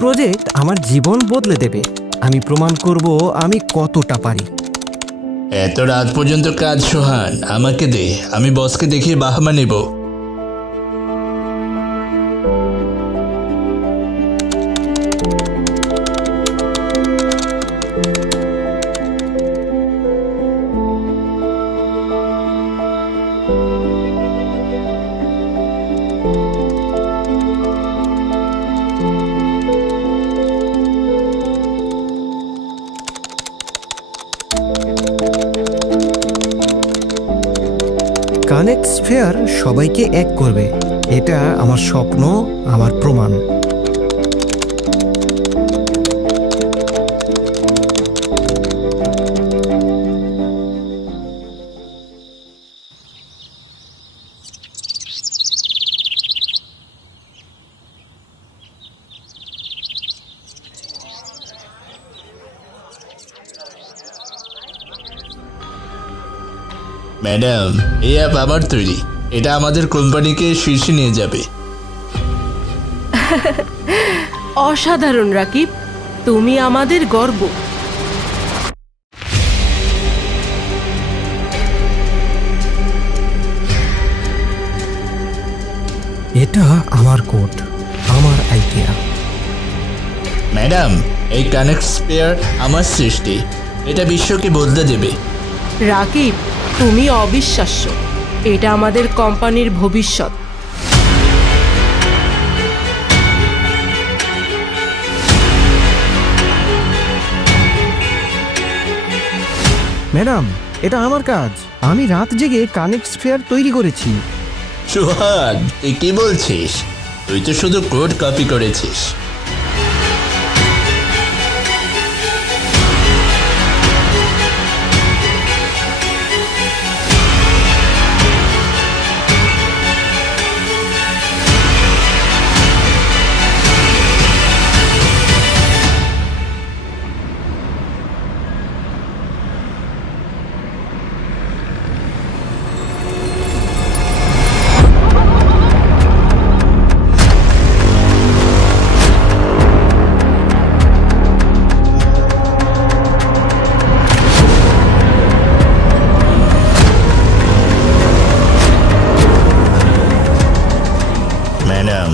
Project আমার জীবন বদলে দেবে। আমি প্রমাণ করব আমি কতটা পারি। এত রাত পর্যন্ত কাজ সোহান, আমাকে দে, আমি বসকে দেখিয়ে বাহামা নেব। কানেক্ট স্ফেয়ার সবাইকে এক করবে, এটা আমার স্বপ্ন, আমার প্রমাণ। ম্যাডাম, এই অ্যাপ আমার তৈরি, এটা আমাদের কোম্পানিকে শীর্ষে নিয়ে যাবে। অসাধারণ রাকিব, তুমি আমাদের গর্ব। এটা আমার কোড, আমার আইডিয়া। ম্যাডাম, এই কানেক্ট স্পেয়ার আমার সৃষ্টি, এটা বিশ্বকে বদলে দেবে। রাকিব, তুমি অবিশ্বাস্য, এটা আমাদের কোম্পানির ভবিষ্যৎ। ম্যাডাম, এটা আমার কাজ। আমি রাত জেগে কানেক্ট স্ফেয়ার তৈরি করেছি। সোহান, তুই কি বলছিস? তুই তো শুধু কোড কপি করেছিস। ম্যাডাম,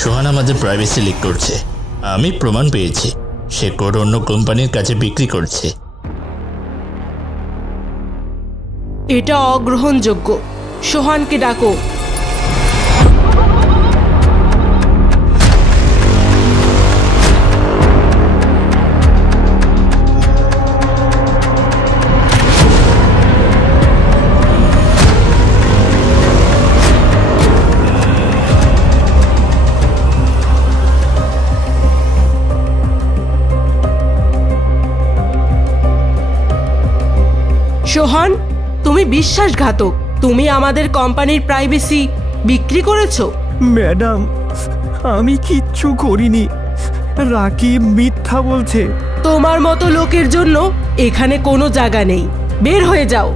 সোহান আমাদের প্রাইভেসি লিক করছে। আমি প্রমাণ পেয়েছি, সে কোড অন্য কোম্পানির কাছে বিক্রি করছে। এটা অগ্রহণযোগ্য। সোহানকে ডাকো। সোহান, তুমি বিশ্বাসঘাতক। তুমি আমাদের কোম্পানির প্রাইভেসি বিক্রি করেছো। ম্যাডাম, আমি কিচ্ছু করিনি। রাকিব মিথ্যা বলছে। তোমার মতো লোকের জন্য এখানে কোনো জায়গা নেই। বের হয়ে যাও।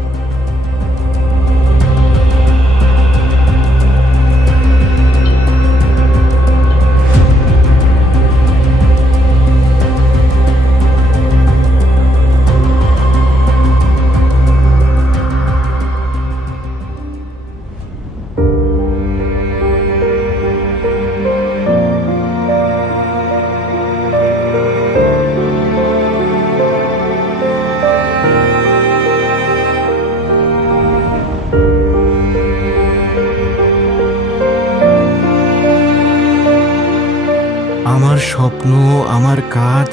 আমার স্বপ্ন, আমার কাজ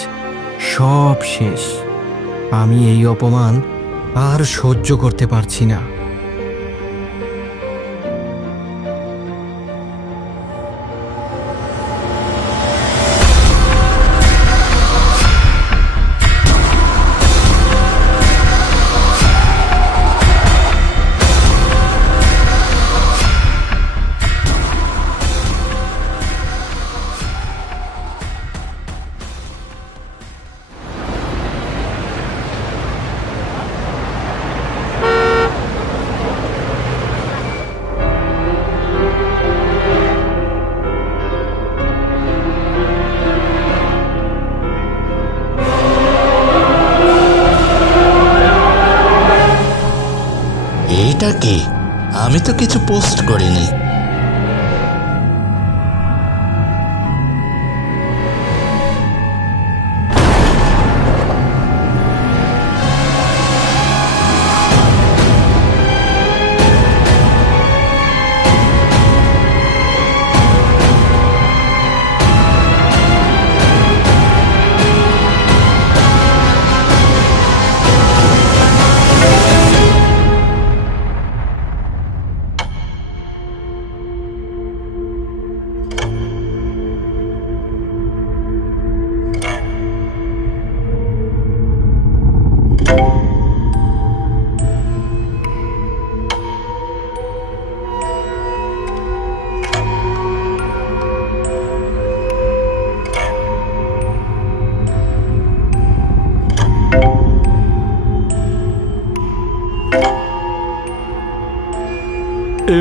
সব শেষ। আমি এই অপমান আর সহ্য করতে পারছি না। এটা কি? আমি তো কিছু পোস্ট করিনি।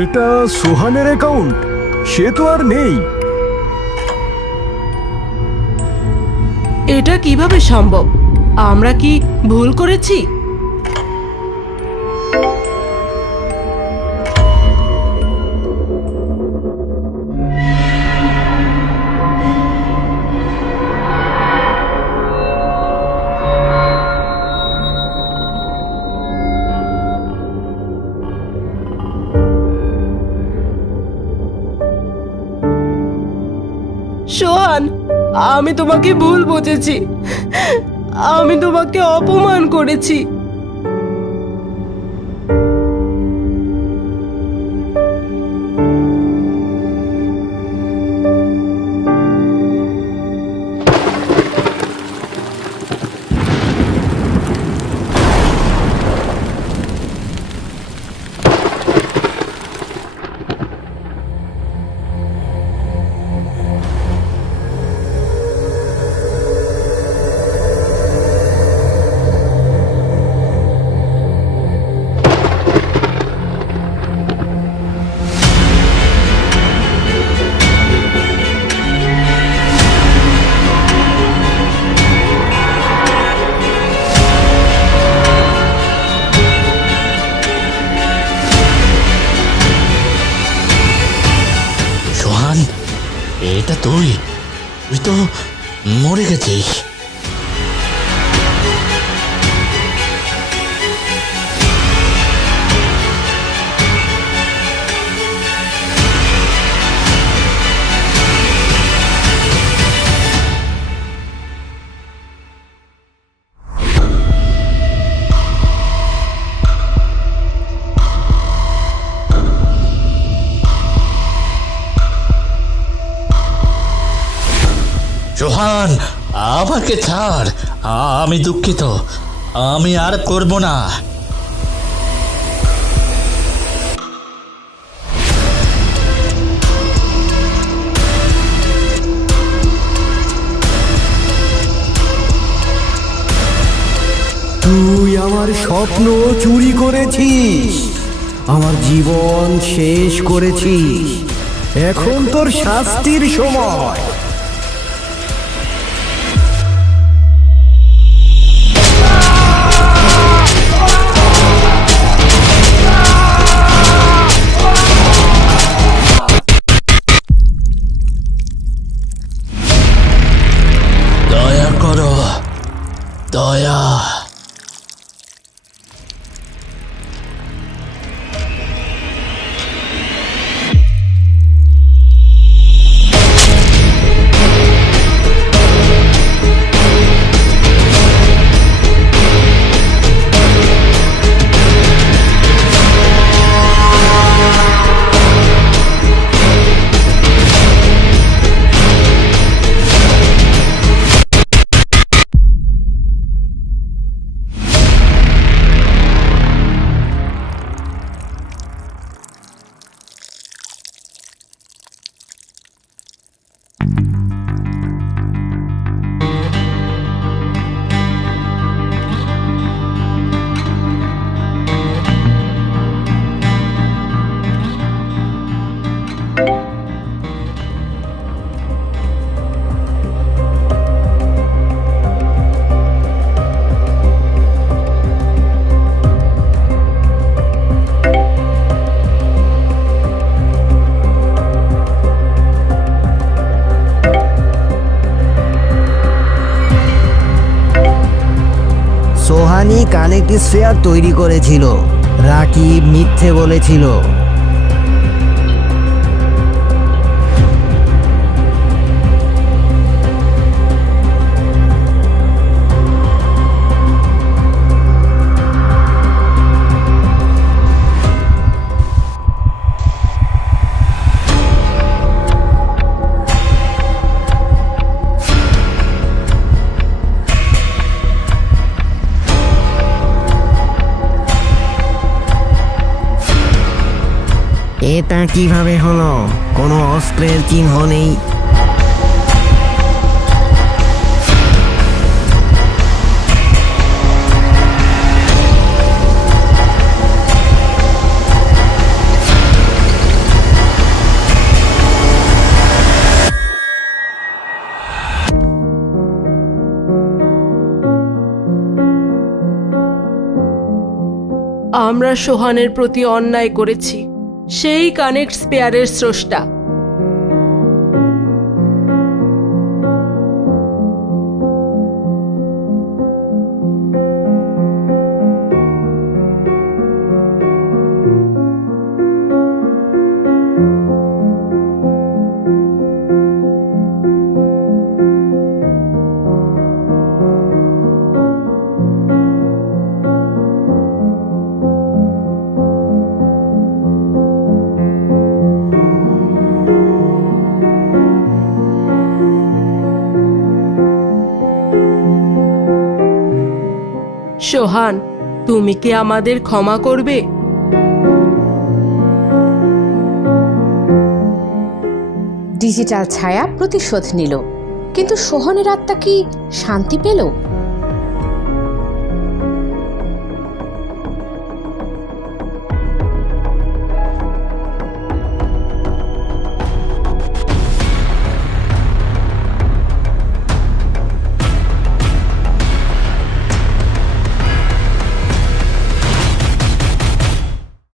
এটা সোহানের অ্যাকাউন্ট? সে তো আর নেই। এটা কিভাবে সম্ভব? আমরা কি ভুল করেছি? সোহান, আমি তোমাকে ভুল বুঝেছি। আমি তোমাকে অপমান করেছি। সোহান, এটা তুই? তুই তো মরে গেছিস। সোহান, আমাকে ছাড়। আমি দুঃখিত। আমি আর করব না। তুই আমার স্বপ্ন চুরি করেছিস, আমার জীবন শেষ করেছিস। এখন তোর শাস্তির সময়। দয়া করো, দয়া। কোম্পানি কানেক্ট স্পেয়ার তৈরি করেছিল, রাকিব মিথ্যে বলেছিল। এটা কিভাবে হলো? কোনো অস্ত্রের চিহ্ন নেই। আমরা সোহানের প্রতি অন্যায় করেছি। সেই কানেক্ট স্পেয়ারের স্রষ্টা। সোহান, তুমি কি আমাদের ক্ষমা করবে? ডিজিটাল ছায়া প্রতিশোধ নিল, কিন্তু সোহনের আত্মা কি শান্তি পেল?